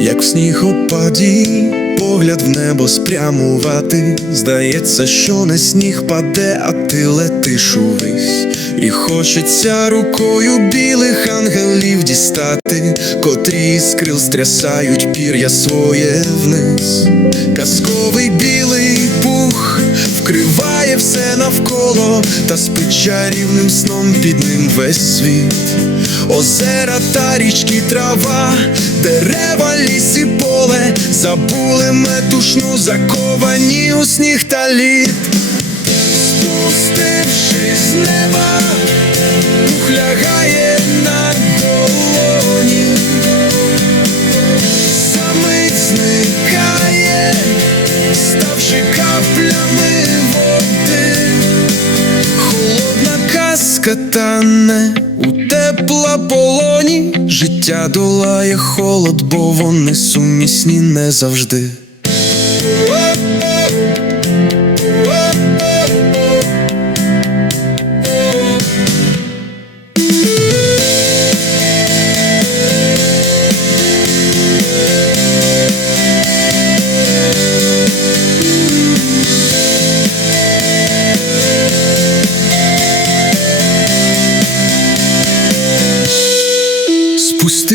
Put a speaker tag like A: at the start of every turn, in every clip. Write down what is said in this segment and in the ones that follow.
A: як в снігопаді, погляд в небо спрямувати. Здається, що не сніг паде, а ти летиш увесь. І хочеться рукою білих ангелів дістати, котрі з крил стрясають пір'я своє вниз. Казковий білий пух вкриває все навколо, та спить чарівним сном під ним весь світ. Озера та річки трава, дерева, ліс і поле, забули метушну, заковані у сніг та лід. Спустившись з неба, пух лягає казка тане у тепла полоні, життя долає холод, бо вони сумісні не завжди.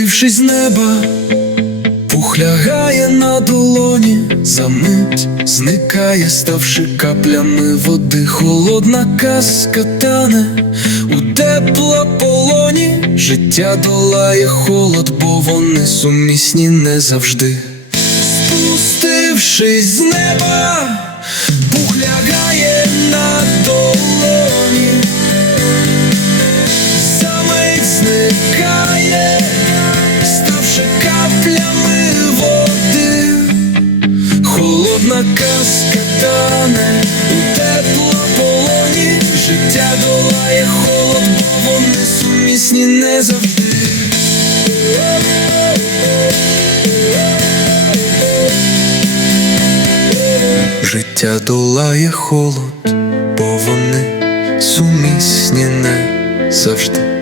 A: Спустившись неба, пух лягає на долоні, за мить зникає, ставши каплями води, холодна казка тане у тепла полоні, життя долає холод, бо вони сумісні не завжди. Спустившись з неба, холодна казка тане у тепла полоні, життя долає холод, бо вони сумісні не завжди. Життя долає холод, бо вони сумісні не завжди.